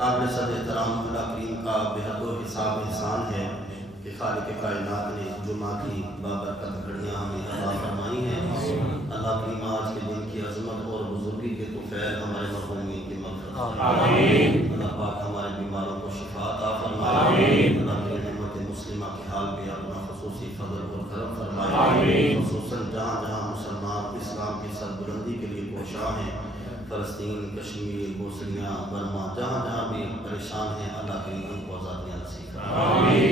قابل صد احترام اللہ کریم کا بحد و حساب احسان ہے کہ خالق کائنات نے جمعہ کی بابرکت گھڑیاں ہمیں عطا فرمائی ہیں۔ اللہ کریم آج کے دن کی عظمت اور بزرگی کے طفیل ہمارے مرحومین کی مغفرت آمین۔ اللہ پاک ہمارے بیماروں کو شفا عطا فرمائے۔ اللہ کی نعمت مسلمہ کے حال پہ اپنا خصوصی فضل اور کرم فرمائے، خصوصاً جہاں جہاں مسلمان اسلام کی سربلندی کے لیے کوشاں ہیں، فلسطین، کشمیر، بوسنیا، برما، جہاں جہاں بھی پریشان ہیں، اللہ کے ان کو آزادیاں نصیب فرمائے۔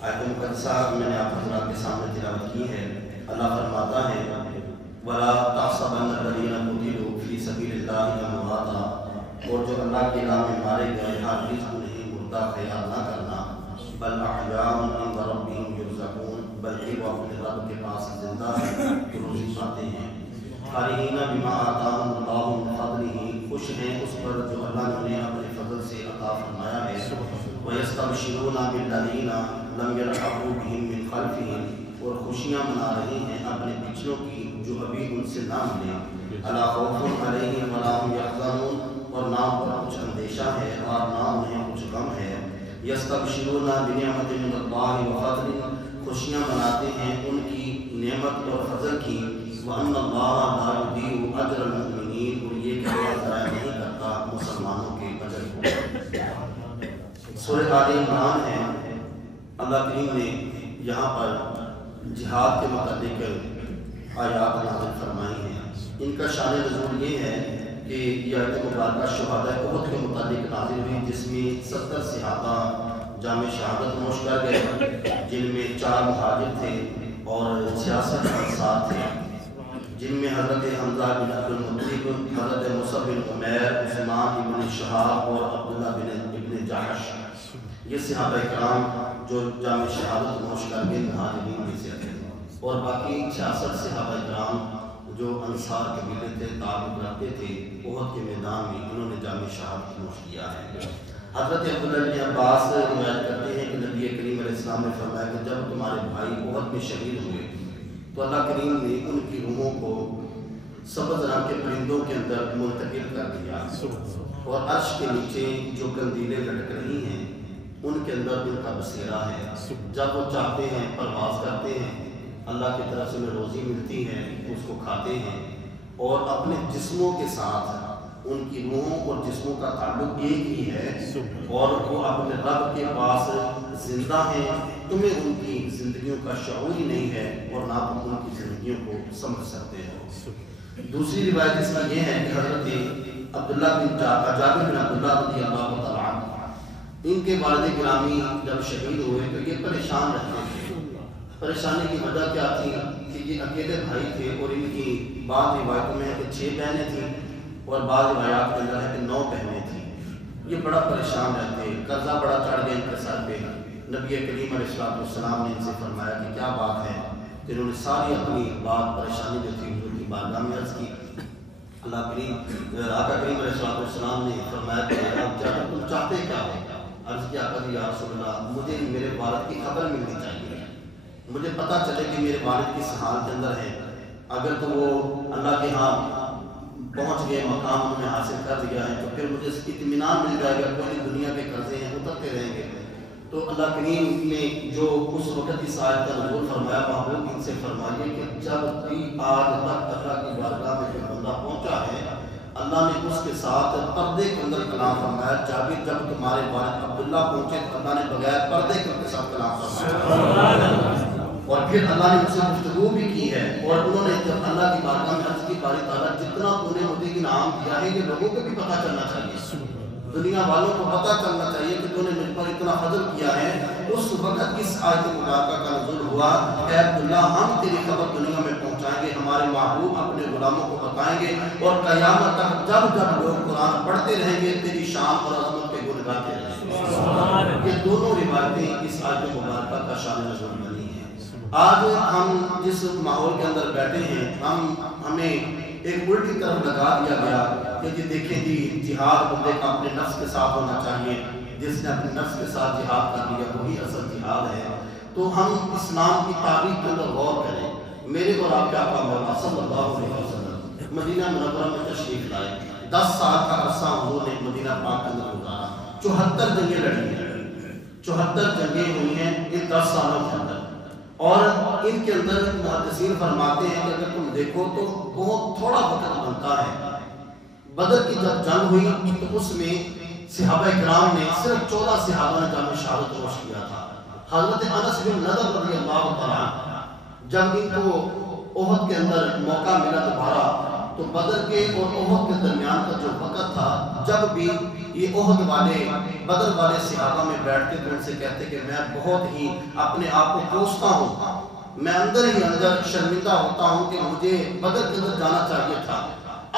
آیت مقدسہ میں نے آپ حضرات کے سامنے تلاوت کی ہے۔ اللہ فرماتا ہے وَلَا تَحْسَبَنَّ الَّذِينَ قُتِلُوا فِي سَبِيلِ اللَّهِ أَمْوَاتًا، اور جو اللہ کے راہ میں مارے گئے ہرگز انہیں مردہ خیال نہ کرنا، بل احیاء عند ربهم يرزقون، بلکہ وہ اپنے رب کے پاس زندہ ہیں، روزی پاتے ہیں۔ فارحین بما آتاہم اللہ من فضلہ، خوش ہیں اس پر جو اللہ نے انہیں اپنے فضل سے عطا فرمایا ہے۔ وَيَسْتَبْشِرُونَ بِالَّذِينَ لَمْ يَلْحَقُوا بِهِم مِّن خَلْفِهِمْ، اور خوشیاں منا رہے ہیں اپنے پچھلوں کی جو ابھی ان سے نہ ملے۔ أَلَا خَوْفٌ عَلَيْهِمْ وَلَا هُمْ يَحْزَنُونَ، اور نہ ان پر کچھ اندیشہ ہے اور نہ انہیں کچھ غم ہے۔ يَسْتَبْشِرُونَ بِنِعْمَةٍ مِّنَ اللَّهِ وَفَضْلٍ، خوشیاں مناتے ہیں ان کی نعمت اور فضل کی۔ وَأَنَّ اللَّهَ لَا يُضِيعُ أَجْرَ الْمُؤْمِنِينَ، اور یہ کہ اللہ ضائع نہیں کرتا مسلمانوں کے اجر کو۔ سورہ آل عمران ہے، اللہ کریم نے یہاں پر جہاد کے متعلق آیات نازل فرمائی ہیں۔ ان کا شان نزول یہ ہے کہ یہ آیت مبارکہ شہداء احد کے متعلق نازل ہوئی، جس میں 70 صحابہ جامِ شہادت نوش کر گئے، جن میں 4 مہاجر تھے اور 66 انصار تھے، جن میں حضرت حمزہ بن عبد المطلب، حضرت مصعب بن عمیر، عثمان بن شہاب اور عبداللہ بن جحش، یہ صحابہ کرام جو جامع شہادت نوش کر کے مہاجرین میں سے تھے، اور باقی 66 صحابہ کرام جو انصار قبیلے تھے، تعلق رکھتے تھے، احد کے میدان میں انہوں نے جامع شہادت نوش کیا ہے۔ حضرت عبداللہ بن عباس روایت کرتے ہیں کہ نبی کریم علیہ السلام نے فرمایا کہ جب تمہارے بھائی احد میں شہید ہوئے تو اللہ کریم نے ان کی روحوں کو سبز رنگ کے پرندوں کے اندر منتقل کر دیا، اور عرش کے نیچے جو قندیلیں لٹک رہی ہیں ان کے اندر ان کا بسیرا ہے۔ جب وہ چاہتے ہیں پرواز کرتے ہیں، اللہ کی طرف سے انہیں روزی ملتی ہے، اس کو کھاتے ہیں، اور اپنے جسموں کے ساتھ ان کی روحوں اور جسموں کا تعلق ایک ہی ہے، اور وہ اپنے رب کے پاس زندہ ہیں۔ تمہیں ان کی زندگیوں کا شعور ہی نہیں ہے اور نہ تم ان کی زندگیوں کو سمجھ سکتے ہو۔ دوسری روایت اس کی یہ ہے کہ حضرت عبداللہ بن جابر بن عبداللہ رضی اللہ تعالیٰ عنہ، ان کے والد گرامی جب شہید ہوئے تو یہ پریشان رہتے تھے۔ پریشانی کی وجہ کیا تھی کہ یہ اکیلے بھائی تھے، اور ان کی بعض روایتوں میں ہے کہ 6 بہنیں تھیں، اور بعض روایات کے اندر ہے کہ 9 بہنیں تھیں۔ یہ بڑا پریشان رہتے، قرضہ بڑا چڑھ گیا ان کے سر پہ۔ نبی کریم علیہ السلام نے ان سے فرمایا کہ کیا بات ہے؟ انہوں نے ساری اپنی بات پریشانی جو تھی ان کی بارگاہ میں عرض کی۔ اللہ کریم آقا کریم علیہ السلام نے فرمایا کہ اب تم چاہتے کیا ہو؟ عرض کیا کہ یا رسول اللہ، مجھے میرے والد کی خبر ملنی چاہیے، مجھے پتہ چلے کہ میرے والد کس حال کے اندر ہے۔ اگر تو وہ اللہ کے ہاں پہنچ گئے، مقام انہوں نے حاصل کر لیا ہے، تو پھر مجھے اس کی اطمینان مل جائے گا، کوئی دنیا کے قرضے ہیں اترتے رہیں گے۔ تو اللہ کریم نے جو اس وقت اس آیت کا نزول فرمایا، محبوب ان سے فرمائیے کہ جب بھی آج تک اللہ کی بارگاہ میں جو بندہ پہنچا ہے، اللہ نے اس کے ساتھ پردے کے اندر کلام فرمایا۔ جابر جب تمہارے والد عبداللہ پہنچے تو اللہ نے بغیر پردے کے ان کے ساتھ کلام فرمایا، اور پھر اللہ نے ان سے گفتگو بھی کی ہے، اور انہوں نے جب اللہ کی بارگاہ میں عرض کی باری تعالیٰ جتنا تو نے مجھے انعام دیا ہے یہ لوگوں کو بھی پتہ چلنا چاہیے، دنیا والوں کو پتہ چلنا چاہیے کہ تو نے مجھ پر اتنا فضل کیا ہے۔ اس وقت اس آیت مبارکہ کا نزول ہوا، اے عبداللہ ہم تیری خبر دنیا میں پہنچائیں گے، ہمارے محبوب اپنے غلاموں کو بتائیں گے، اور قیامت تک جب جب لوگ قرآن پڑھتے رہیں گے تیری شان اور عظمت کے گن گاتے رہیں گے۔ یہ دونوں روایتیں اس آیت مبارکہ کا شان نزول بنی ہیں۔ آج ہم جس ماحول کے اندر بیٹھے ہیں، ہمیں ایک الٹی طرف لگا دیا گیا کہ جی دیکھیں جی جہاد بندے کا اپنے نفس کے ساتھ ہونا چاہیے، جس نے اپنے نفس کے ساتھ جہاد کر لیا وہی اصل جہاد ہے۔ تو ہم اسلام کی تاریخ کے اندر غور کریں۔ میرے اور آپ کے آقا مولا صلی اللہ علیہ وسلم مدینہ منورہ میں تشریف لائے، 10 سال کا عرصہ انہوں نے مدینہ پاک کے اندر 74 جنگیں لڑی ہیں، 74 جنگیں ہوئی ہیں ان 10 سالوں کے اندر، اور ان کے اندر محدثین فرماتے ہیں کہ اگر تم دیکھو تو بہت تھوڑا وقت بنتا ہے۔ بدر کی جب جنگ ہوئی تو اس میں صحابہ کرام نے صرف 14 صحابہ نے جام شہادت نوش کیا تھا۔ حضرت انس بن نضر رضی اللہ تعالیٰ جب ان کو احد کے اندر موقع ملا دوبارہ، تو بدر کے اور احد کے درمیان کا جو وقت تھا، جب بھی یہ احد والے بدر والے صحابہ میں بیٹھتے تو ان سے کہتے کہ میں بہت ہی اپنے آپ کو کوستا ہوں، میں اندر ہی اندر شرمندہ ہوتا ہوں کہ مجھے بدر کے اندر جانا چاہیے تھا۔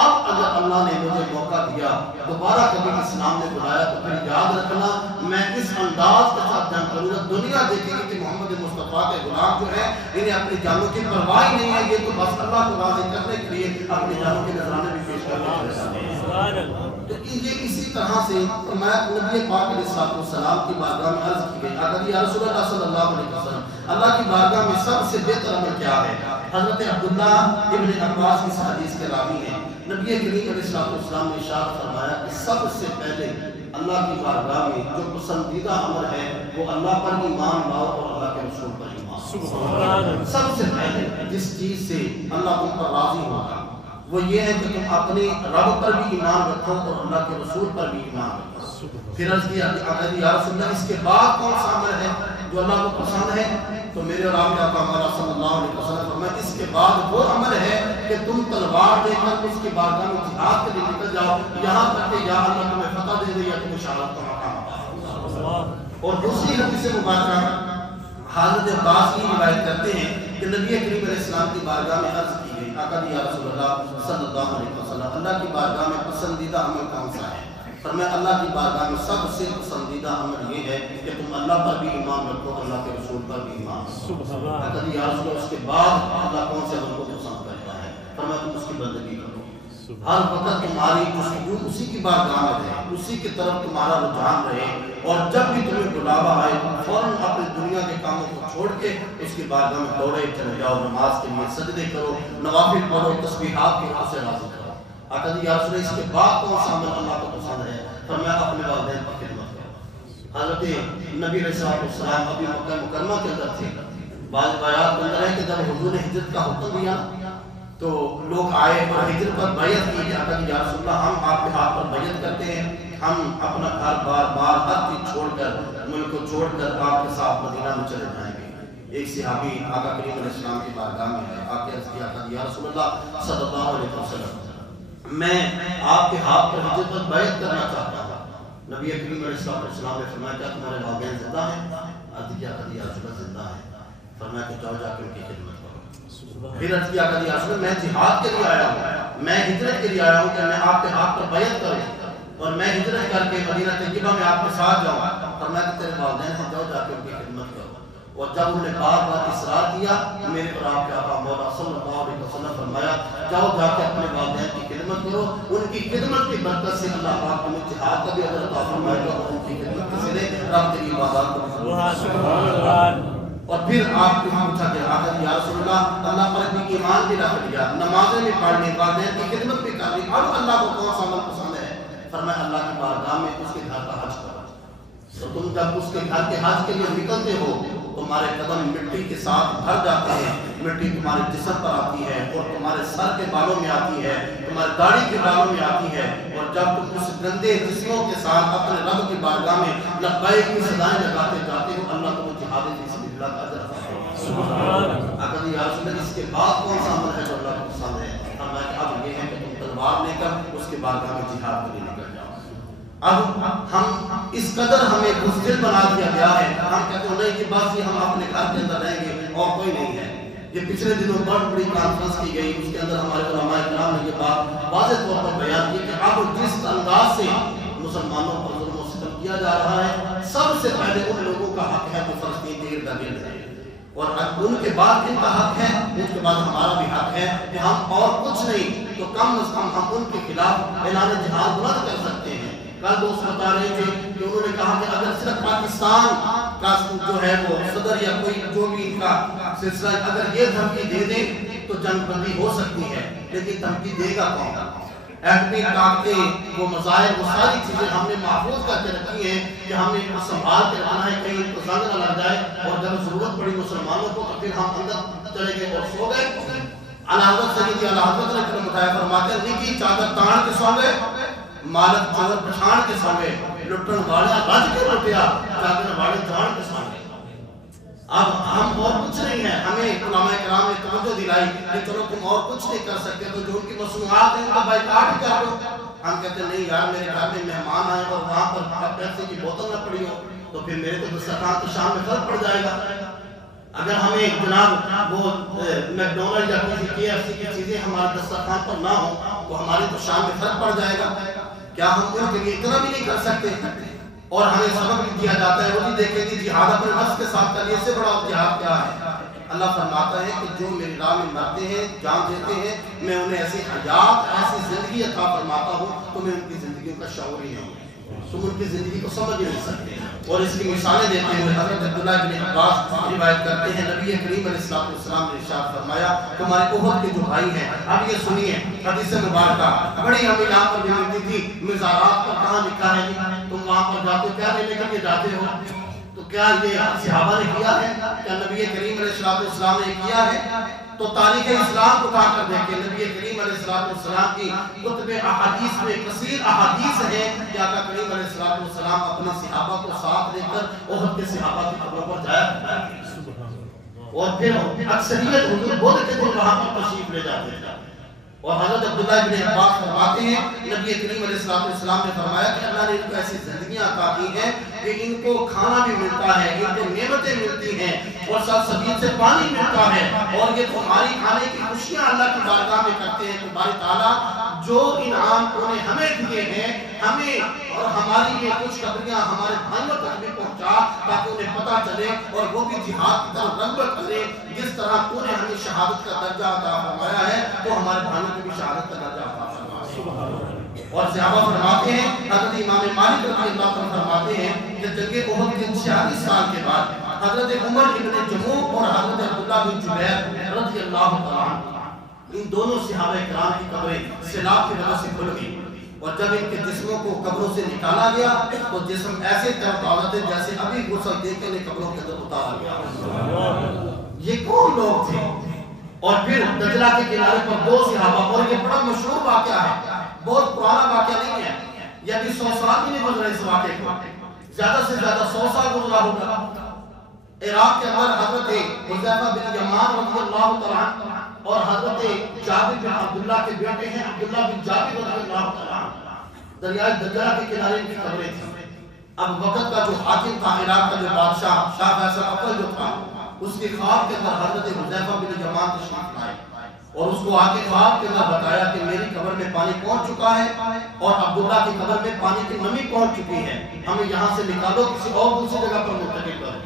اب اگر اللہ نے مجھے موقع دیا، دوبارہ کبھی اسلام نے بلایا تو پھر یاد رکھنا میں اس انداز کے ساتھ جنگ کروں گا۔ دنیا دیکھے گی کہ محمد مصطفیٰ کے غلام جو ہے انہیں اپنی جانوں کی پرواہ ہی نہیں ہے، یہ تو بس اللہ کو راضی کرنے کے لیے اپنی جانوں کے نذرانے بھی پیش کرتے ہیں۔ تو یہ اسی طرح سے میں نبی پاک علیہ السلام کی بارگاہ میں عرض کی گئی، آقا یا رسول اللہ صلی اللہ علیہ وسلم، اللہ کی بارگاہ میں سب سے بہتر عمل کیا ہے؟ حضرت عبداللہ ابن عباس اس حدیث کے راوی ہیں، نبی کریم علیہ السلام نے ارشاد فرمایا کہ سب سے پہلے اللہ کی بارگاہ میں جو پسندیدہ عمل ہے وہ اللہ پر ایمان لاؤ اور اللہ کے رسول پر ایمان۔ سب سے پہلے جس چیز سے اللہ تم پر راضی ہوگا وہ یہ ہے کہ تم اپنے رب پر بھی ایمان رکھو اور اللہ کے رسول پر بھی ایمان رکھو۔ پھر عرض کیا کہ یا رسول اللہ اس کے بعد کون سا عمل ہے جو اللہ کو پسند ہے؟ تو میرے اور آپ کے آقا ہمارا صلی اللہ علیہ وسلم فرمایا اس کے بعد وہ عمل ہے کہ تم تلوار لے کر اس کی بارگاہ میں جہاد کے لیے نکل جاؤ، یہاں تک کہ یا اللہ تمہیں فتح دے دے یا تمہیں شہادت کا مقام۔ اور دوسری حدیث مبارکہ حضرت عباس کی روایت کرتے ہیں کہ نبی کریم علیہ السلام کی بارگاہ میں عرض کی گئی، آقا یا رسول اللہ صلی اللہ علیہ وسلم اللہ کی بارگاہ میں پسندیدہ عمل کون سا ہے؟ فرمایا اللہ کی بارگاہ میں سب سے پسندیدہ عمل یہ ہے کہ تم اللہ پر بھی ایمان رکھو، اللہ کے رسول پر بھی ایمان رکھو۔ آقا یا رسول اللہ اس کے بعد اللہ کون سے عمل کو پسند کرتا ہے؟ فرمایا تم اس کی بندگی کرو، ہر وقت تمہاری گفتگو اسی کی بارگاہ میں رہے، اسی کی طرف تمہارا رجحان رہے، اور جب بھی تمہیں بلاوا آئے فوراً اپنی دنیا کے کاموں کو چھوڑ کے اس کی بارگاہ میں دوڑے چلے جاؤ، نماز کے لیے سجدے کرو، نوافل پڑھو، تسبیحات کے اسے راضی کرو۔ آقا یا رسول اللہ اس کے بعد کون سا عمل اللہ کو پسند ہے؟ فرمایا اپنے والدین کی خدمت کرو۔ حضرت نبی علیہ السلام ابھی مکہ مکرمہ کے اندر تھے، بعض روایات کے اندر ہے کہ جب حضور نے ہجرت کا حکم دیا تو لوگ آئے اور ہجرت پر بیعت کی، آقا یا رسول اللہ ہم آپ کے ہاتھ پر بیعت کرتے ہیں، ہم اپنا گھر بار ہر چیز چھوڑ کر ملک کو چھوڑ کر آپ کے ساتھ مدینہ میں چلے جائیں گے۔ ایک صحابی آقا کریم علیہ السلام کی بارگاہ میں ہے، آ کے عرض کیا یا رسول اللہ صلی اللہ علیہ وسلم میں آپ کے ہاتھ پر ہجرت پر بیعت کرنا چاہتا ہوں۔ نبی کریم علیہ السلام نے فرمایا کیا تمہارے والدین زندہ ہیں؟ عرض کیا یا رسول اللہ زندہ ہیں۔ فرمایا کہ جاؤ جا کے ان کی خدمت کرو۔ پھر عرض کیا یا رسول اللہ میں جہاد کے لیے آیا ہوں، میں ہجرت کے لیے آیا ہوں کہ میں آپ کے ہاتھ پر بیعت کروں اور میں ہجرت کر کے مدینہ طیبہ میں آپ کے ساتھ جاؤں۔ فرمایا کہ تیرے والدین ہیں، جاؤ جا کے ان کی خدمت کرو۔ اور جب انہوں نے بار بار اصرار کیا میرے پر آپ کے آقا مولا صلی اللہ علیہ وسلم فرمایا جاؤ جا کے اپنے والدین کی خدمت کرو، ان کی خدمت کی برکت سے اللہ پاک تمہیں جہاد کا بھی اجر عطا فرمائے گا اور ان کی خدمت کے صدقے رب تیری عبادات کو۔ اور پھر آپ کو پوچھا کہ آخر یا رسول اللہ پر بھی ایمان بھی رکھ لیا، نمازیں بھی پڑھ لی، والدین کی خدمت بھی کر لی، اب اللہ کو کون سا عمل پسند ہے؟ فرمایا اللہ کی بارگاہ میں اس کے گھر کا حج کرو۔ تو تم جب اس کے گھر کے حج کے لیے نکلتے ہو تمہارے قدم مٹی کے ساتھ بھر جاتے ہیں، مٹی تمہارے جسم پر آتی ہے اور تمہارے سر کے بالوں میں آتی ہے، تمہارے داڑھی کے بالوں میں آتی ہے، اور جب تم اس گندے جسموں کے ساتھ اپنے رب کی بارگاہ میں لبیک کی صدائیں لگاتے جاتے ہو، اللہ تمہیں جہاد فی سبیل اللہ کا اجر عطا فرمائے۔ اگر یا رسول اللہ اس کے بعد کون سا عمل ہے جو اللہ کو پسند ہے؟ فرمایا کہ اب یہ ہے کہ تم تلوار لے کر اس کی بارگاہ میں جہاد کے لیے نکل جاؤ۔ اب ہم اس قدر ہمیں بزدل بنا دیا گیا ہے، ہم کہتے ہیں نہیں کہ بس یہ ہم اپنے گھر کے اندر رہیں گے اور کوئی نہیں ہے۔ یہ پچھلے دنوں بڑی کانفرنس کی گئی، اس کے اندر ہمارے علماء کرام نے یہ بات واضح طور پر بیان کی کہ اب جس انداز سے مسلمانوں پر ظلم و ستم کیا جا رہا ہے، سب سے پہلے ان لوگوں کا حق ہے جو فلسطین کے ارد گرد ہے، اور ان کے بعد ان کا حق ہے، ان کے بعد ہمارا بھی حق ہے کہ ہم اور کچھ نہیں تو کم از کم ہم ان کے خلاف اعلان جہاد بلند کر سکتے ہیں۔ کل دوست بتا رہے تھے کہ انہوں نے کہا کہ اگر صرف پاکستان کا جو ہے وہ صدر یا کوئی جو بھی ان کا سلسلہ اگر یہ دھمکی دے دیں تو جنگ بندی ہو سکتی ہے، لیکن دھمکی دے گا کون؟ ایٹمی طاقتیں، وہ مظاہر، وہ ساری چیزیں ہم نے محفوظ کر کے رکھی ہیں کہ ہم نے ان کو سنبھال کے رکھنا ہے، کہیں ان کو زنگ نہ لگ جائے، اور جب ضرورت پڑی مسلمانوں کو تو پھر ہم اندر چلے گئے اور سو گئے۔ اعلیٰ حضرت سیدی اعلیٰ حضرت نے مطالعہ فرماتے ہیں نکی چادر تان کے سو گئے، مالک چور پچھان کے سو گئے، لٹن والا رج کے لٹیا، چادر والے جان کے سو گئے۔ اب ہم اور کچھ نہیں ہیں، ہمیں علماء کرام نے توجہ دلائی کہ چلو تم اور کچھ نہیں کر سکتے تو جو ان کی مصنوعات ہیں ان کا بائیکاٹ ہی کر دو۔ ہم کہتے ہیں نہیں یار، میرے گھر میں مہمان آئے اور وہاں پر پیسے کی بوتل نہ پڑی ہو تو پھر میرے تو دسترخوان کی شان میں فرق پڑ جائے گا۔ اگر ہمیں جناب وہ میکڈونلڈ یا کسی KFC کی چیزیں ہمارے دسترخوان پر نہ ہوں تو ہماری تو شان میں فرق پڑ جائے گا۔ کیا ہم ان کے لیے اتنا بھی نہیں کر سکتے؟ اور ہمیں سبق بھی دیا جاتا ہے، وہ بھی دیکھیں گے جہاد اپنے نفس کے ساتھ کرنے سے بڑا جہاد کیا ہے؟ اللہ فرماتا ہے کہ جو میری راہ میں مرتے ہیں، جان دیتے ہیں، میں انہیں ایسی حیات، ایسی زندگی عطا فرماتا ہوں تمہیں ان کی زندگیوں کا شعور ہی نہیں ہے، تم ان کی زندگی کو سمجھ نہیں سکتے۔ اور اس کی مثالیں دیتے ہوئے حضرت عبداللہ بن عباس روایت کرتے ہیں نبی کریم علیہ السلام نے ارشاد فرمایا تمہارے احد کے جو بھائی ہیں، اب یہ سنیے حدیث مبارکہ بڑی ہمیں یہاں پر بھی ملتی تھی، مزارات پر کہاں لکھا ہے تم وہاں پر جاتے کیا لینے کے لیے جاتے ہو؟ تو کیا یہ صحابہ نے کیا ہے؟ کیا نبی کریم علیہ السلام نے کیا ہے؟ تو تاریخ اسلام کو اٹھا کر دیکھیں، نبی کریم علیہ السلام کی کتب احادیث میں کثیر احادیث ہیں کہ آقا کریم علیہ السلام اپنے صحابہ کو ساتھ لے کر احد کے صحابہ کی قبروں پر جایا اور پھر اکثریت حضور بدھ کے دن وہاں پر تشریف لے جاتے ہیں۔ اور حضرت عبداللہ بن عباس فرماتے ہیں نبی کریم علیہ السلام نے فرمایا کہ اللہ نے ان کو ایسی زندگیاں عطا کی ہیں کہ ان کو کھانا بھی ملتا ہے، ان کو نعمتیں ملتی ہیں اور سلسبیل سے پانی ملتا ہے، اور یہ تو ہماری کھانے کی خوشیاں اللہ کی بارگاہ میں کرتے ہیں کہ باری تعالیٰ جو انعام تو نے ہمیں دیے ہیں ہمیں اور ہماری یہ کچھ قدریاں ہمارے بھائیوں تک بھی پہنچا تاکہ انہیں پتہ چلے اور وہ بھی جہاد کی طرف رغبت کرے، جس طرح تو نے ہمیں شہادت کا درجہ عطا فرمایا ہے تو ہمارے بھائیوں کو بھی شہادت کا درجہ عطا فرمایا۔ اور صحابہ فرماتے ہیں حضرت امام مالک رضی اللہ عنہ فرماتے ہیں کہ جنگ احد کے 46 سال کے بعد حضرت عمر ابن جموع اور حضرت عبداللہ بن جبیر رضی اللہ عنہ ان دونوں صحابہ کرام کی قبریں سیلاب کی وجہ سے کھل گئی، اور جب ان کے جسموں کو قبروں سے نکالا گیا تو جسم ایسے تروتازہ تھے جیسے ابھی غسل دے کے انہیں قبروں کے اندر اتارا گیا۔ یہ کون لوگ تھے؟ اور پھر دجلہ کے کنارے پر دو صحابہ، اور یہ بڑا مشہور واقعہ ہے، بہت پرانا واقعہ نہیں ہے، یہ ابھی 100 سال بھی نہیں گزرے اس واقعے کو، زیادہ سے زیادہ 100 سال گزرا ہوگا۔ عراق کے اندر حضرت حذیفہ بن یمان رضی اللہ تعالیٰ اور حضرت جابر بن عبداللہ کے بیٹے ہیں عبداللہ بن جابر رضی اللہ تعالیٰ دریائے دجلہ کے کنارے کی قبریں تھیں۔ اب وقت کا جو حاکم تھا عراق کا جو بادشاہ شاہ فیصل اول جو تھا، اس کے خواب کے اندر حضرت حذیفہ بن یمان تشریف لائے اور اس کو آگے خواب کے اندر بتایا کہ میری قبر میں پانی پہنچ چکا ہے اور عبداللہ کی قبر میں پانی کی نمی پہنچ چکی ہے، ہمیں یہاں سے نکالو کسی اور دوسری جگہ پر منتقل کرو۔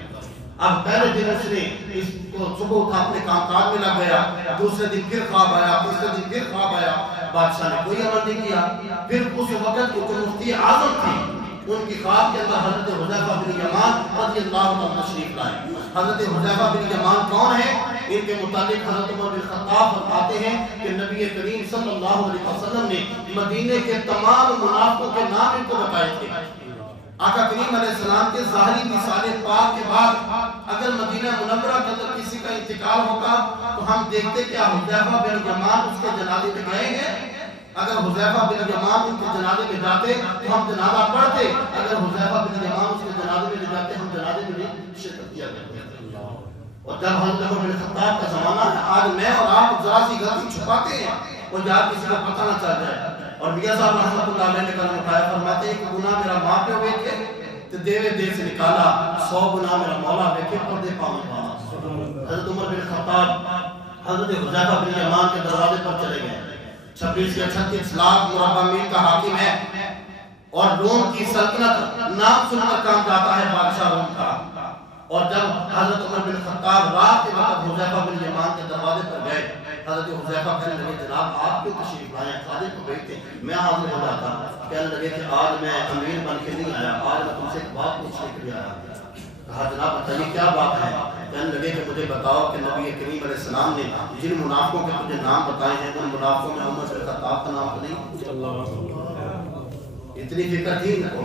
اب پہلے دن اس نے اس کو صبح اٹھا اپنے کام کاج میں لگ گیا، دوسرے دن پھر خواب آیا، تیسرے دن پھر خواب آیا، بادشاہ نے کوئی عمل نہیں کیا۔ پھر اس وقت جو مفتی اعظم تھی ان کی خواب کے اندر حضرت حذیفہ بن یمان رضی اللہ عنہ تشریف لائے۔ حضرت حذیفہ بن یمان کون ہے؟ ان کے متعلق حضرت عمر بن خطاب فرماتے ہیں کہ نبی کریم صلی اللہ علیہ وسلم نے مدینے کے تمام منافقوں کے نام ان کو بتائے تھے۔ آقا کریم علیہ السلام کے ظاہری مثال پاک کے بعد اگر مدینہ منورہ کے اندر کسی کا انتقال ہوتا تو ہم دیکھتے کہ حذیفہ بن یمان اس کے جنازے میں گئے ہیں۔ اگر حذیفہ بن یمان ان کے جنازے میں جاتے تو ہم جنازہ پڑھتے، اگر حذیفہ بن یمان اس کے جنازے میں جاتے ہم جنازے میں نہیں شرکت کیا کرتے۔ اور جب حضرت عمر بن خطاب کا زمانہ ہے، آج میں اور آپ ذرا سی غلطی چھپاتے ہیں اور یار کسی کو پتہ نہ چل جائے۔ اور میاں صاحب رحمۃ اللہ علیہ نے قلم اٹھایا، فرماتے ہیں کہ گناہ میرا ماں پیو ویکھے تے دیوے دے سے نکالا، 100 گناہ میرا مولا ویکھے پردے پاؤں پاؤں۔ حضرت عمر بن خطاب حضرت حذیفہ بن یمان کے دروازے پر چلے گئے۔ 26 یا 36 لاکھ مربع میل کا حاکم ہے اور روم کی سلطنت نام سن کر کام جاتا ہے بادشاہ روم کا۔ اور جب حضرت عمر بن خطاب رات کے وقت حذیفہ بن یمان کے دروازے پر گئے، حضرت حذیفہ کہنے لگے جناب آپ کیوں تشریف لائے ہیں؟ خادم کو بھیجتے میں حاضر ہو جاتا۔ کہنے لگے کہ آج میں امیر بن کے نہیں آیا، آج میں تم سے ایک بات پوچھنے کے لیے آیا۔ کہا جناب بتائیے کیا بات ہے؟ کہنے لگے کہ مجھے بتاؤ کہ نبی کریم علیہ السلام نے جن منافقوں کے تجھے نام بتائے ہیں ان منافقوں میں عمر بن خطاب کا نام تو نہیں؟ اتنی فکر تھی ان کو.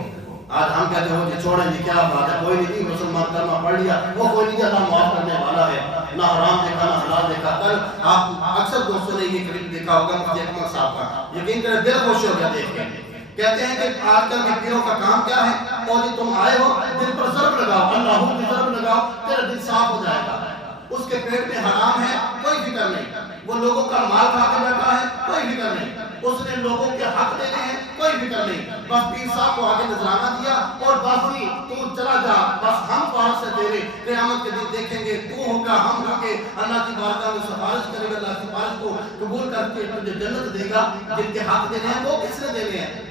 آج ہم کہتے ہو کہ چھوڑیں جی کیا بات ہے، کوئی نہیں، مسلمان کلمہ پڑھ لیا، وہ کوئی نہیں اللہ معاف کرنے والا ہے، نہ حرام دیکھا نہ حلال دیکھا. کل آپ اکثر دوستوں نے یہ کلپ دیکھا ہوگا مفتی اکمل صاحب کا، یقین کریں دل خوش ہو گیا دیکھ کے. کہتے ہیں کہ آج کل کے پیروں کا کام کیا ہے، اور جی تم آئے ہو دل پر ضرب لگاؤ، اللہ کی ضرب لگاؤ، تیرا دل صاف ہو جائے گا. اس کے پیٹ میں حرام ہے کوئی فکر نہیں، وہ لوگوں کا مال کھا کے بیٹھا ہے کوئی فکر نہیں، اس نے لوگوں کے حق دینے ہیں کوئی فکر نہیں. بس پیر صاحب کو آگے نذرانہ دیا اور باقی تو چلا جا، بس ہم پاس سے تیرے قیامت کے دن دیکھیں گے، تو ہوگا ہم ہوں گے، اللہ کی بارگاہ میں سفارش کرے گا، اللہ کی سفارش کو قبول کر کے تجھے جنت دے گا. جن کے حق دینے ہیں وہ کس نے دینے ہیں،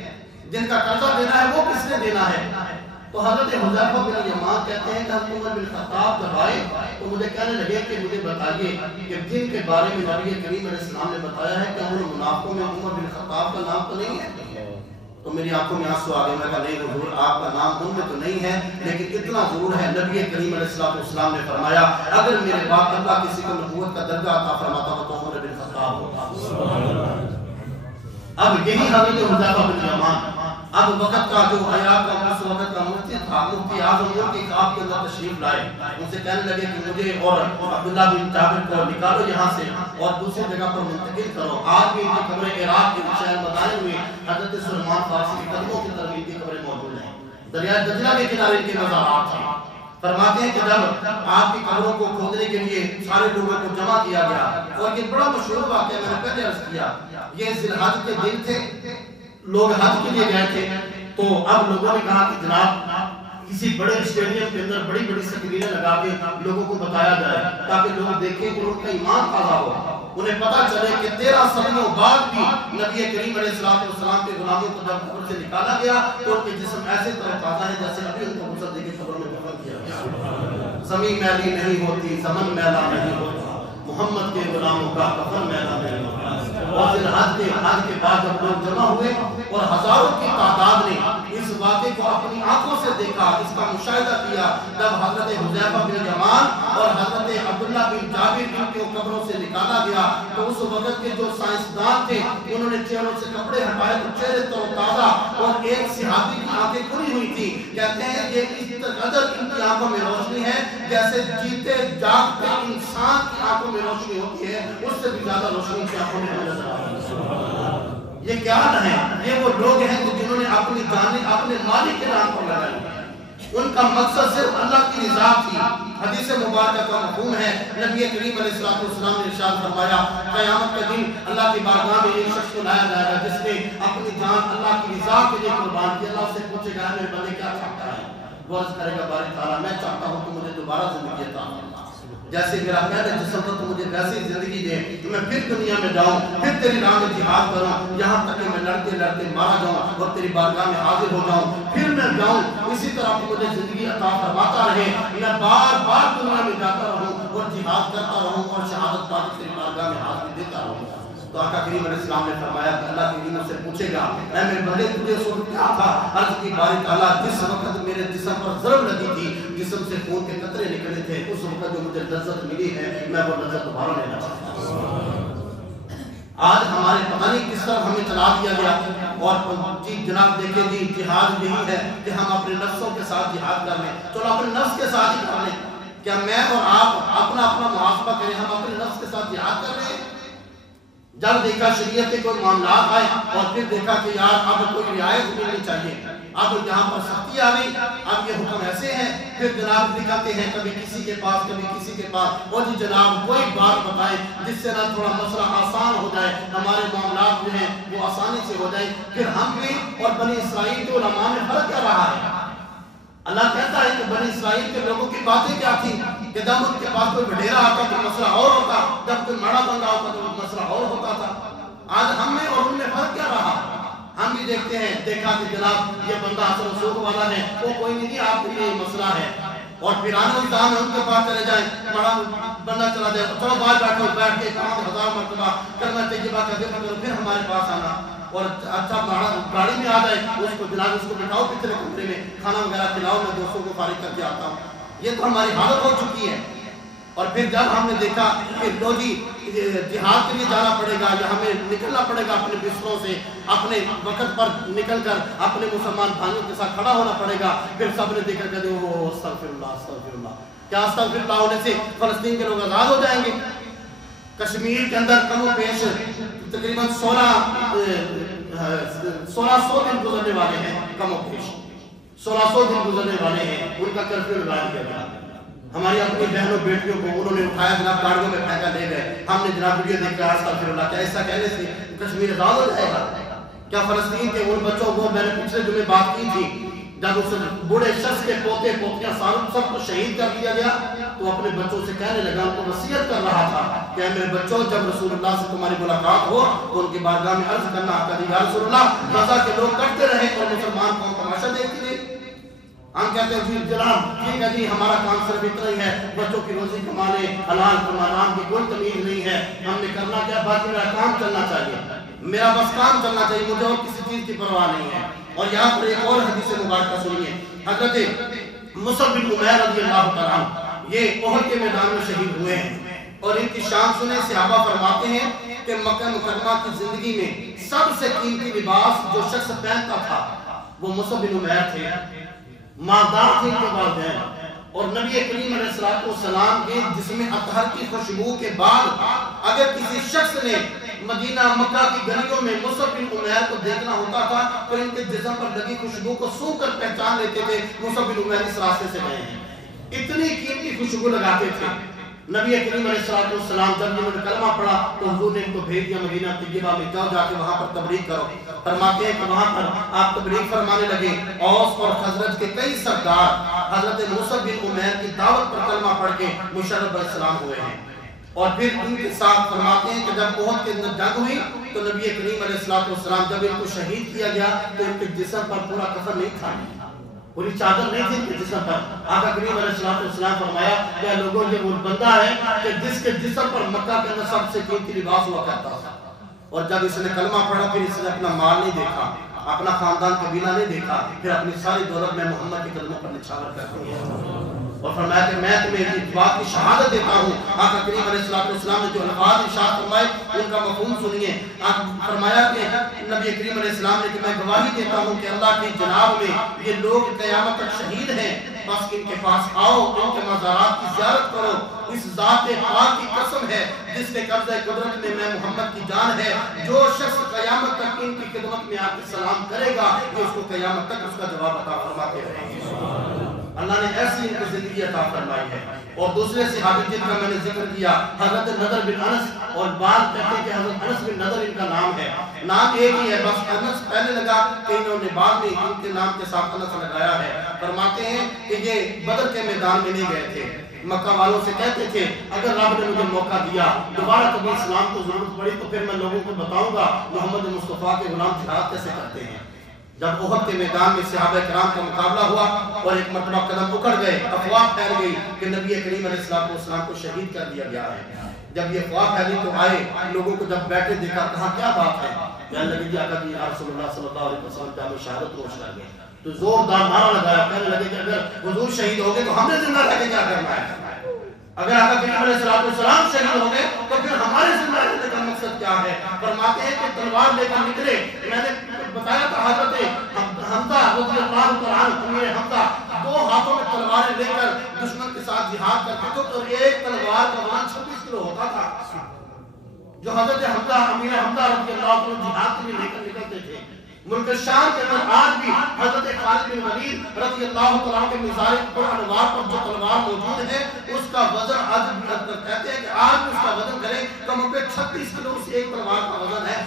جن کا قرضہ دینا ہے وہ کس نے دینا ہے. تو حضرت حذیفہ بن الیمان کہتے ہیں کہ حضرت عمر بن خطاب جب آئے تو مجھے کہنے لگے کہ مجھے بتائیے کہ جن کے بارے میں نبی کریم علیہ السلام نے بتایا ہے کہ ان منافقوں میں عمر بن خطاب کا نام تو نہیں ہے. تو میری آنکھوں میں آنسو آ گئے. میں کہا نہیں حضور آپ کا نام ان میں تو نہیں ہے، لیکن اتنا ضرور ہے نبی کریم علیہ السلام نے فرمایا اگر میرے بعد اللہ کسی کو نبوت کا درجہ عطا فرماتا ہو تو عمر بن خطاب ہوگا. اب یہی حضرت حذیفہ بن الیمان اب وقت کا جو حیات کا اس وقت کا مفتی تھا، مفتی اعظم وہ کی خواب کے اندر تشریف لائے. ان سے کہنے لگے کہ مجھے اور عبداللہ بن جابر کو نکالو یہاں سے اور دوسری جگہ پر منتقل کرو. آج بھی یہ قبر عراق کے شہر بتائے ہوئے حضرت سلیمان فارسی کے قدموں کی طرف ان کی قبریں موجود ہیں. دریائے دجلہ کے کنارے ان کے مزارات ہیں. فرماتے ہیں کہ جب آپ کی قبروں کو کھودنے کے لیے سارے لوگوں کو جمع کیا گیا، اور یہ بڑا مشہور واقعہ میں نے پہلے عرض کیا، یہ ذی الحج کے دن تھے، لوگ حج کے لیے گئے تھے. تو اب لوگوں نے کہا کہ جناب کسی بڑے اسٹیڈیم کے اندر بڑی بڑی سکرینیں لگا کے لوگوں کو بتایا جائے تاکہ لوگ دیکھیں کہ ان کا ایمان تازہ ہو، انہیں پتا چلے کہ 13 صدیوں بعد بھی نبی کریم علیہ السلام کے غلاموں کو جب قبر سے نکالا گیا تو ان کے جسم ایسے طرح تازہ ہے جیسے ابھی ان کو غسل دے کے قبر میں دفن کیا گیا. زمین میلی نہیں ہوتی، زمن میلا نہیں ہوتا، محمد کے غلاموں کا کفن میلا نہیں ہوتا. اور حج کے بعد جب لوگ جمع ہوئے اور ہزاروں کی تعداد نے اس واقعے کو اپنی آنکھوں سے دیکھا، اس کا مشاہدہ کیا، جب حضرت حذیفہ بن الیمان اور حضرت عبداللہ بن جابر ان کو قبروں سے نکالا گیا تو اس وقت کے جو سائنسدان تھے انہوں نے چہروں سے کپڑے ہٹائے تو چہرے تر و تازہ، اور ایک صحابی کی آنکھیں کھلی ہوئی تھی. کہتے ہیں یہ اس قدر ان کی آنکھوں میں روشنی ہے جیسے جیتے جاگتے انسان کی آنکھوں میں روشنی ہوتی ہے، اس سے بھی زیادہ روشنی کی آنکھوں میں نظر آتی ہے. یہ کیا ہے؟ یہ وہ لوگ ہیں جنہوں نے اپنی جانیں اپنے مالک کے نام پر لگائی. ان کا مقصد صرف اللہ کی رضا تھی. حدیث مبارکہ کا مفہوم ہے، نبی کریم علیہ السلام نے ارشاد فرمایا قیامت کے دن اللہ کی بارگاہ میں ایک شخص کو لایا جائے گا جس نے اپنی جان اللہ کی رضا کے لیے قربان کی. اللہ سے پوچھے گا میرے بندے کیا چاہتا ہے؟ وہ عرض کرے گا باری تعالیٰ میں چاہتا ہوں کہ مجھے دوبارہ زندگی عطا فرما، جیسے میرا پہلے جسم تھا تو مجھے ویسی زندگی دے کہ میں پھر دنیا میں جاؤں، پھر تیری راہ میں جہاد کروں، یہاں تک کہ میں لڑتے لڑتے مارا جاؤں اور تیری بارگاہ میں حاضر ہو جاؤں، پھر میں جاؤں اسی طرح مجھے زندگی عطا فرماتا رہے، میں بار بار دنیا میں جاتا رہوں اور جہاد کرتا رہوں اور شہادت پا کے تیری بارگاہ میں حاضری دیتا رہوں. تو آقا کریم علیہ السلام نے فرمایا کہ اللہ کی علم سے پوچھے گا اے میرے بندے تجھے سن کیا تھا؟ عرض کی باری تعالیٰ جس وقت میرے جسم پر ضرب لگی تھی، جسم سے خون کے قطرے نکلے تھے، اس وقت جو مجھے لذت ملی ہے میں وہ لذت دوبارہ لینا چاہتا ہوں. آج ہمارے پتہ نہیں کس طرح ہمیں چلا دیا گیا. اور جی جناب دیکھیں جی جہاد یہی ہے کہ ہم اپنے نفسوں کے ساتھ جہاد کر لیں. چلو اپنے نفس کے ساتھ ہی کر لیں. کیا میں اور آپ اپنا محاسبہ کریں، ہم اپنے نفس کے ساتھ جہاد کر رہے ہیں؟ جب دیکھا شریعت کے کوئی معاملات آئے اور پھر دیکھا کہ یار اب کوئی رعایت ملنی چاہیے، اب جہاں پر سختی آ گئی، اب یہ حکم ایسے ہیں، پھر جناب دکھاتے ہیں کبھی کسی کے پاس کبھی کسی کے پاس، اور جی جناب کوئی بات بتائیں جس سے نہ تھوڑا مسئلہ آسان ہو جائے، ہمارے معاملات جو ہیں وہ آسانی سے ہو جائیں. پھر ہم بھی اور بنی اسرائیل کے علماء میں فرق کیا رہا ہے؟ اللہ کہتا ہے کہ بنی اسرائیل کے لوگوں کی باتیں کیا تھیں کہ جب ان کے پاس کوئی وڈیرا آتا تو مسئلہ اور ہوتا، جب کوئی مڑا بندہ ہوتا تو مسئلہ اور ہوتا تھا. آج ہم میں اور ان میں فرق کیا رہا؟ ہم بھی دیکھتے ہیں، دیکھا کہ جناب یہ بندہ اثر و سوق والا ہے، وہ کوئی نہیں آپ کے لیے مسئلہ ہے، اور پھر آنے انسان ان کے پاس چلے جائیں، بڑا بندہ چلا جائے چلو باہر بیٹھو، بیٹھ کے 5000 مرتبہ کرنا چاہیے بات کرتے کرو پھر ہمارے پاس آنا، اور اچھا گاڑی میں آ جائے اس کو جناب اس کو بٹھاؤ پچھلے کمرے میں، کھانا وغیرہ کھلاؤ، میں دوستوں کو فارغ کر کے آتا ہوں. یہ تو ہماری حالت ہو چکی ہے. اور پھر جب ہم نے دیکھا کہ لو جی جہاد کے لیے جانا پڑے گا یا ہمیں نکلنا پڑے گا اپنے بستروں سے، اپنے وقت پر نکل کر اپنے مسلمان بھائیوں کے ساتھ کھڑا ہونا پڑے گا، پھر سب نے دیکھا کہ وہ استغفر اللہ استغفر اللہ، کیا استغفر اللہ ہونے سے فلسطین کے لوگ آزاد ہو جائیں گے؟ کشمیر کے اندر کم و بیش تقریباً 1600 دن گزرنے والے ہیں، کم و بیش 1600 دن گزرنے والے ہیں، ان کا کرفیو لگا دیا گیا۔ ہماری اپنی بہنوں بیٹیوں کو انہوں نے اٹھایا، جناب گاڑیوں میں پھینکا لے گئے، ہم نے جناب ویڈیو دیکھ کر استغفر اللہ، کیا ایسا کہنے سے کشمیر آزاد ہو جائے گا؟ کیا فلسطین کے ان بچوں کو، میں نے پچھلے جمعے بات کی تھی، جب اس بوڑھے شخص کے پوتے پوتیاں سب کو شہید کر دیا گیا تو اپنے بچوں سے کہنے لگا، ان کو وصیت کر رہا تھا کہ اے میرے بچوں، جب رسول اللہ سے تمہاری ملاقات ہو تو ان کی بارگاہ میں عرض کرنا آقا یا رسول اللہ، غزہ کے لوگ کٹتے رہے اور مسلمان قوم تماشا دیکھتی رہی۔ ہم کہتے ہیں جی جناب ٹھیک ہے جی، ہمارا کام صرف اتنا ہی ہے، بچوں کی روزی کمانے، حلال کمانا کی کوئی تمیز نہیں ہے، ہم نے کرنا کیا، باقی میرا کام چلنا چاہیے، میرا بس کام چلنا چاہیے، مجھے اور کسی چیز کی پرواہ نہیں ہے۔ اور یہاں پر ایک اور حدیث مبارکہ سنیے، حضرت مصعب بن عمیر رضی اللہ تعالیٰ عنہ یہ احد کے میدان میں شہید ہوئے ہیں، اور ان کی شان سنیں، صحابہ فرماتے ہیں کہ مکہ مکرمہ کی زندگی میں سب سے قیمتی لباس جو شخص پہنتا تھا وہ مصعب بن عمیر تھے، مالدار تھے ان کے والدین، اور نبی کریم علیہ السلام کے جسم اطہر کی خوشبو کے بعد اگر کسی شخص نے مدینہ مکہ کی گلیوں میں مصعب بن عمیر کو دیکھنا ہوتا تھا تو ان کے جسم پر لگی خوشبو کو سونگھ کر پہچان لیتے تھے مصعب بن عمیر اس راستے سے گئے ہیں، اتنی قیمتی خوشبو لگاتے تھے۔ نبی کریم علیہ السلام جب انہوں نے کلمہ پڑھا تو حضور نے ان کو بھیج دیا مدینہ طیبہ میں، جاؤ جا کے وہاں پر تبلیغ کرو۔ فرماتے ہیں کہ وہاں پر آپ تبلیغ فرمانے لگے، اوس اور خزرج کے کئی سردار حضرت مصعب بن عمیر کی دعوت پر کلمہ پڑھ کے مشرف علیہ السلام ہوئے ہیں۔ اور پھر ان کے ساتھ فرماتے ہیں کہ جب احد کے اندر جنگ ہوئی تو نبی کریم علیہ السلام جب ان کو شہید کیا گیا تو ان کے جسم پر پورا کفن نہیں تھا، پوری چادر نہیں تھی ان کے جسم پر۔ آقا کریم علیہ السلام فرمایا کہ لوگوں یہ وہ بندہ ہے کہ جس کے جسم پر مکہ کے اندر سب سے قیمتی لباس ہوا کرتا تھا۔ اور جب اس نے کلمہ پڑھا پھر اس نے اپنا مال نہیں دیکھا، اپنا خاندان قبیلہ نہیں دیکھا، پھر اپنی ساری دولت میں محمد کے قدموں پر نچھاور کر دیا اور فرمایا کہ میں تمہیں اس بات کی شہادت دیتا ہوں۔ آقا کریم علیہ السلام نے جو الفاظ ارشاد فرمائے ان کا مفہوم سنیے۔ فرمایا کہ نبی کریم علیہ السلام نے کہ میں گواہی دیتا ہوں کہ اللہ کی جناب میں یہ لوگ قیامت تک شہید ہیں، بس ان کے پاس آؤ، ان کے مزارات کی زیارت کرو، اس ذات پاک کی قسم ہے جس کے قبضہ قدرت میں محمد کی جان ہے، جو شخص قیامت تک ان کی خدمت میں آ کے سلام کرے گا یہ اس کو قیامت تک اس کا جواب عطا فرماتے رہیں گے۔ اللہ نے ایسی ان کو زندگی عطا فرمائی ہے۔ اور دوسرے صحابی جن کا میں نے ذکر کیا حضرت نضر بن انس، اور بعض کہتے ہیں کہ حضرت انس بن نضر ان کا نام ہے، نام ایک ہی ہے، بس انس پہلے لگا کہ انہوں نے بعد میں ان کے نام کے ساتھ انس لگایا ہے۔ فرماتے ہیں کہ یہ بدر کے میدان میں نہیں گئے تھے، مکہ والوں سے کہتے تھے اگر رب نے مجھے موقع دیا دوبارہ کبھی اسلام کو ضرورت پڑی تو پھر میں لوگوں کو بتاؤں گا محمد مصطفیٰ کے غلام جہاد کیسے کرتے ہیں۔ جب احد کے میدان میں صحابہ کرام کا مقابلہ ہوا اور ایک مرتبہ قدم اکھڑ گئے، افواہ پھیل گئی کہ نبی کریم علیہ السلام کو شہید کر دیا گیا ہے۔ جب یہ افواہ پھیلی تو آئے لوگوں کو جب بیٹھے دیکھا کہا کیا بات ہے، کہنے لگے جی آقا یا رسول اللہ صلی اللہ علیہ وسلم جامع شہادت نوش کر گئے، تو زوردار نعرہ لگایا، کہنے لگے کہ اگر حضور شہید ہو گئے تو ہم نے زندہ رہ کے کیا کرنا ہے، اگر آقا کریم علیہ السلام شہید ہو گئے تو پھر ہمارے زندہ رہنے کا مقصد کیا ہے۔ فرماتے ہیں کہ تلوار لے کر نکلے، میں نے بتایا تھا حضرت حمزہ رضی اللہ عنہ امیر حمزہ دو ہاتھوں میں تلواریں لے کر دشمن کے ساتھ جہاد کرتے تھے اور ایک تلوار کا وزن 26 کلو ہوتا تھا، جو حضرت حمزہ امیر حمزہ رضی اللہ عنہ جہاد کے لیے لے کر نکلتے تھے۔ ملک شام کے اندر آج بھی حضرت خالد بن ولید رضی اللہ عنہ کے مزار پر انوار پر جو تلوار موجود ہے اس کا وزن آج بھی کہتے ہیں کہ آج بھی اس کا وزن کرے کم پہ 36 کلو اس ایک تلوار کا وزن ہے،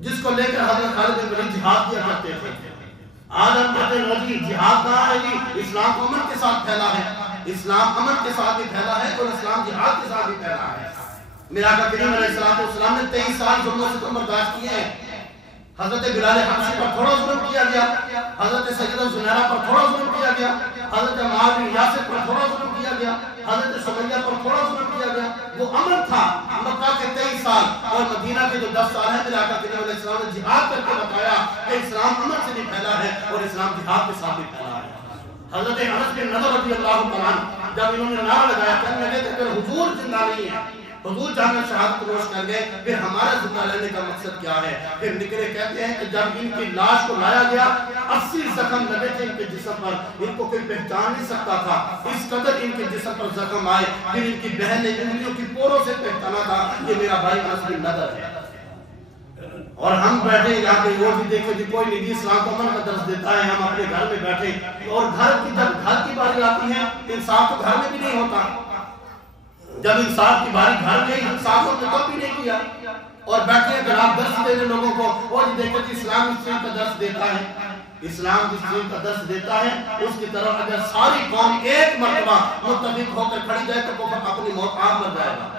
جس کو لے کر حضرت خالد بن ولید جہاد کیا کرتے تھے۔ آج ہم کہتے ہیں جی جہاد کہاں ہے جی، اسلام امن کے ساتھ پھیلا ہے، اسلام امن کے ساتھ بھی پھیلا ہے اور اسلام جہاد کے ساتھ بھی پھیلا ہے۔ میرا آقا کریم علیہ السلام نے 23 سال ظلم و ستم برداشت کیے ہیں۔ حضرت بلال حبشی پر تھوڑا ظلم کیا گیا، حضرت سیدہ زنیرہ پر تھوڑا ظلم کیا گیا، حضرت عمار بن یاسر پر تھوڑا ظلم کیا گیا، حضرت سمیہ پر تھوڑا ظلم کیا گیا۔ وہ امن تھا مکہ کے 23 سال اور مدینہ کے جو 10 سال ہیں، میرے آقا کریم علیہ السلام نے جہاد کر کے بتایا کہ اسلام امن سے بھی پھیلا ہے اور اسلام جہاد کے ساتھ بھی پھیلا ہے۔ حضرت انس بن نضر رضی اللہ عنہ جب انہوں نے نعرہ لگایا کہنے لگے کہ اگر حضور زندہ نہیں ہے، حضور جہاں میں شہادت نوش کر گئے، پھر ہمارا زندہ لینے کا مقصد کیا ہے؟ پھر نکلے کہتے ہیں کہ جب ان کی لاش کو لایا گیا 80 زخم لگے تھے ان کے جسم پر، ان کو کوئی پہچان نہیں سکتا تھا، اس قدر ان کے جسم پر زخم آئے، پھر ان کی بہن نے انگلیوں کی پوروں سے پہچانا تھا یہ میرا بھائی انس بن نضر ہے۔ اور ہم بیٹھے یہاں پہ وہ بھی دیکھو جی کوئی نہیں جی اسلام کو امن کا درس دیتا ہے، ہم اپنے گھر میں بیٹھے، اور جب گھر کی باری آتی ہے انصاف تو گھر میں بھی نہیں ہوتا، جب انصاف کی باری گھر میں انصاف نے تو بھی نہیں کیا، اور بیٹھے ہیں اگر آپ درس دینے لوگوں کو، اور دیکھو جی اسلام اس چیز کا درس دیتا ہے، اسلام جس چیز کا درس دیتا ہے اس کی طرف اگر ساری قوم ایک مرتبہ متفق ہو کر کھڑی جائے تو وہ اپنی موت آپ مر جائے گا۔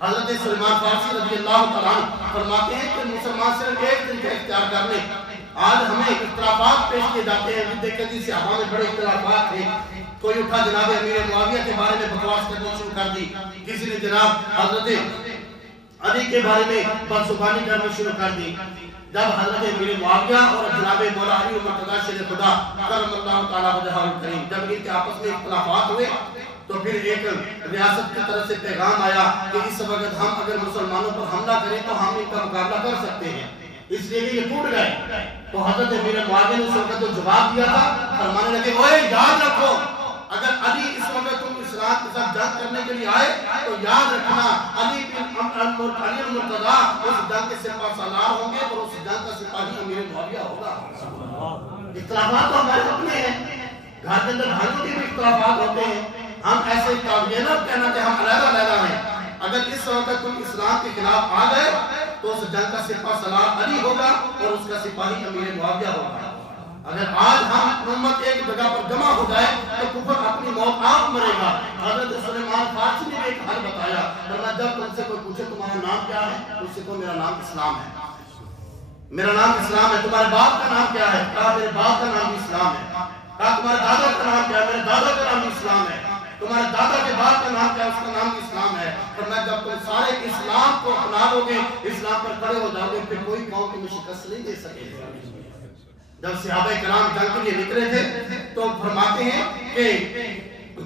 حضرت سلیمان فارسی رضی اللہ تعالیٰ عنہ فرماتے ہیں کہ مسلمان صرف ایک دن کا اختیار کر لیں، آج ہمیں اختلافات پیش کیے جاتے ہیں، دیکھیں جی صحابہ میں بڑے اختلافات تھے، کوئی اٹھا جناب امیر معاویہ کے بارے میں بکواس کرنی شروع کر دی، کسی نے جناب حضرت علی کے بارے میں بدزبانی کرنا شروع کر دی، جب حضرت امیر معاویہ اور جناب مولا علی مرتضیٰ شیر خدا کرم اللہ تعالیٰ وجہہ الکریم جب ان کے آپس میں اختلافات ہوئے تو پھر ایک ریاست کی طرف سے پیغام آیا کہ اس وقت ہم اگر مسلمانوں پر حملہ کریں تو ہم ان کا مقابلہ کر سکتے ہیں، اس لیے کہ یہ ٹوٹ گئے۔ تو حضرت امیر معاویہ نے اس وقت جو جواب دیا تھا فرمانے لگے اوے یاد رکھو اگر علی اس وقت تم اسلام کے ساتھ جنگ کرنے کے لیے آئے تو یاد رکھنا علی المرتضیٰ اس جنگ کے سپاہ سالار ہوں گے اور اس جنگ کا سپاہی امیر معاویہ ہوگا۔ اختلافات تو ہمارے اپنے ہیں، گھر کے اندر بھائیوں کے بھی اختلافات ہوتے ہیں، ہم ایسے یہ نہ کہنا کہ ہم علیحدہ ہیں، اگر اس وقت تم اسلام کے خلاف آ گئے تو اس جنگ کا سپاہ سالار علی ہوگا اور اس کا سپاہی امیر معاویہ ہوگا۔ اگر آج ہم امت ایک جگہ پر جمع ہو جائے تو کفر اپنی موت آپ مرے گا۔ حضرت سلیمان فارسی نے ایک حل بتایا، فرمایا جب تم سے کوئی پوچھے تمہارا نام کیا ہے اس سے کہو میرا نام اسلام ہے، میرا نام اسلام ہے۔ تمہارے باپ کا نام کیا ہے؟ کہا میرے باپ کا نام اسلام ہے۔ کہا تمہارے دادا کا نام کیا ہے؟ میرے دادا کا نام اسلام ہے۔ تمہارے دادا کے باپ کا نام کیا ہے؟ اس کا نام اسلام ہے۔ فرمایا جب تم سارے اسلام کو اپنا لو گے، اسلام پر کھڑے ہو جاؤ گے، پھر کوئی قوم تمہیں شکست نہیں دے سکے گا۔ جب صحابہ کرام جنگ کے لیے نکلے تھے تو فرماتے ہیں کہ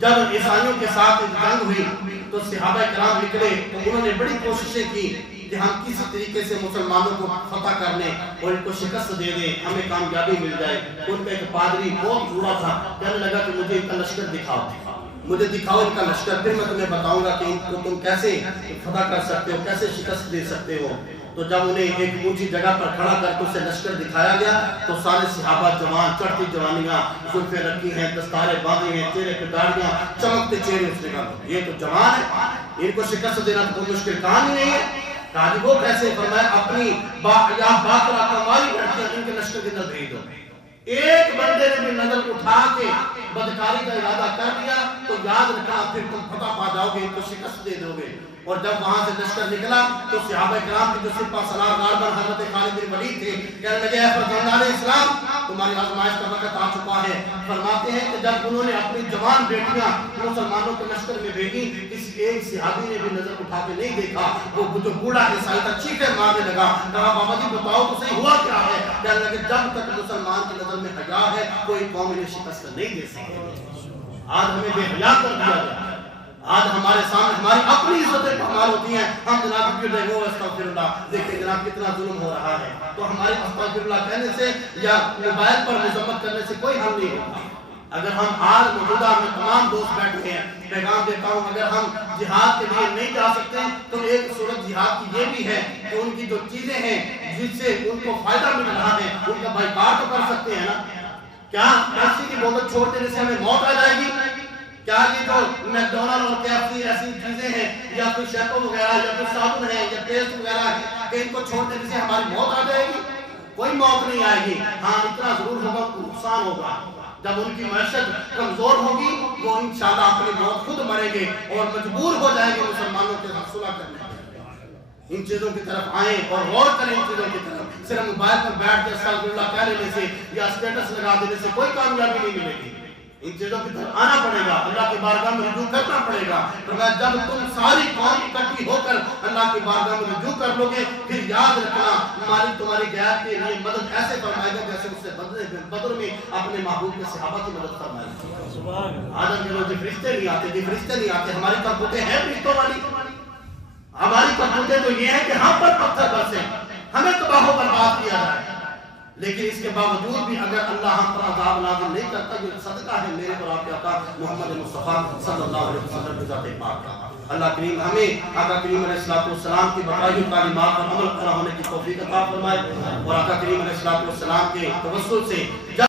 جب عیسائیوں کے ساتھ جنگ ہوئی تو صحابہ کرام نکلے تو انہوں نے بڑی کوششیں کی کہ ہم کسی طریقے سے مسلمانوں کو فتح کر لیں اور ان کو شکست دے دیں، ہمیں کامیابی مل جائے۔ ان کا ایک پادری بہت برا تھا، کہنے لگا کہ مجھے ان کا لشکر دکھاؤ، مجھے دکھاؤ ان کا لشکر، پھر میں تمہیں بتاؤں گا کہ ان کو تم کیسے فتح کر سکتے ہو، کیسے شکست دے سکتے ہو۔ تو جب انہیں ایک اونچی جگہ پر کھڑا کر کے اسے لشکر دکھایا گیا تو سارے صحابہ جوان، چڑھتی جوانیاں، زلفیں رکھی ہیں، دستاریں باندھی ہیں، چہرے پہ داڑھیاں، چمکتے چہرے، اس نے کہا یہ تو جوان ہے، ان کو شکست دینا تو کوئی مشکل کام ہی نہیں ہے۔ کہا وہ کیسے؟ فرمایا اپنی باقرہ کمائی لڑکیاں ان کے لشکر کے اندر بھیج دو۔ ایک بندے نے بھی نظر اٹھا کے بدکاری کا ارادہ کر دیا تو یاد رکھنا پھر تم فتح پا جاؤ گے، ان کو شکست دے دو گے۔ اور جب وہاں سے لشکر نکلا تو صحابہ کرام کے جو سپاہ سالار غالباً حضرت خالد بن ولید تھے، کہنے لگے اے فرزندان اسلام تمہاری آزمائش کا وقت آ چکا ہے۔ فرماتے ہیں کہ جب انہوں نے اپنی جوان بیٹیاں مسلمانوں کے لشکر میں بھیجی، کسی ایک صحابی نے بھی نظر اٹھا کے نہیں دیکھا، وہ جو بوڑھا عیسائی تھا چیخیں مارنے لگا، کہا بابا جی بتاؤ تو صحیح ہوا کیا ہے؟ کہنے لگے جب تک مسلمان کی نظر میں حیا ہے کوئی قوم انہیں شکست نہیں دے سکتی۔ آج ہمیں بے حیا کر دیا گیا، آج ہمارے سامنے ہماری اپنی عزتیں پامال ہوتی ہیں، ہم جناب کیوں دیکھو استغفر اللہ، دیکھیں جناب کتنا ظلم ہو رہا ہے، تو ہمارے استغفر اللہ کہنے سے یا موبائل پر مذمت کرنے سے کوئی حل نہیں ہوتا۔ اگر ہم آج موجودہ میں تمام دوست بیٹھے ہیں، پیغام دیتا ہوں اگر ہم جہاد کے لیے نہیں جا سکتے تو ایک صورت جہاد کی یہ بھی ہے کہ ان کی جو چیزیں ہیں جس سے ان کو فائدہ مل رہا ہے ان کا بائیکاٹ تو کر سکتے ہیں نا۔ کیا پیپسی کی بوتل چھوڑ دینے سے ہمیں موت آ جائے گی؟ کیا یہ جو میکڈونلڈ اور KFC ایسی چیزیں ہیں یا کوئی شیمپو وغیرہ یا کوئی صابن ہے یا پیسٹ وغیرہ ہے کہ ان کو چھوڑ دینے سے ہماری موت آ جائے گی؟ کوئی موت نہیں آئے گی۔ ہاں اتنا ضرور ہوگا نقصان ہوگا، جب ان کی معیشت کمزور ہوگی وہ انشاءاللہ اپنی موت خود مریں گے اور مجبور ہو جائیں گے مسلمانوں کے ساتھ صلح کرنے کے۔ ان چیزوں کی طرف آئیں اور غور کریں ان چیزوں کی طرف، صرف موبائل پر بیٹھ کے استغفر اللہ کہہ لینے سے یا اسٹیٹس لگا دینے سے کوئی کامیابی نہیں ملے گی۔ ان چیزوں کی طرف آنا پڑے گا، اللہ کی بارگاہ میں رجوع کرنا پڑے گا۔ فرمایا جب تم ساری قوم اکٹھی ہو کر اللہ کی بارگاہ میں رجوع کر لو گے، پھر یاد رکھنا مالک تمہاری غیرت کے لیے مدد ایسے فرمائے گا جیسے اس سے بدر میں اپنے محبوب کے صحابہ کی مدد فرمائی۔ آدم کے روز فرشتے نہیں آتے، جی فرشتے نہیں آتے، ہماری کرتوتیں ہیں فرشتوں والی؟ ہماری کرتوتیں تو یہ ہے کہ ہم پر پتھر برسیں، ہمیں تباہ و برباد کیا جائے، لیکن اس کے باوجود بھی اگر اللہ ہم پر عذاب نازل نہیں کرتا، یہ صدقہ ہے میرے اور آپ کے آقا محمد مصطفیٰ صلی اللہ علیہ وسلم کی ذات پاک کا۔ اللہ کریم ہمیں آقا کریم علیہ السلام کی بقائی تعلیمات پر عمل کرنا ہونے کی توفیق عطا فرمائے، اور آقا کریم علیہ السلام کے توسل سے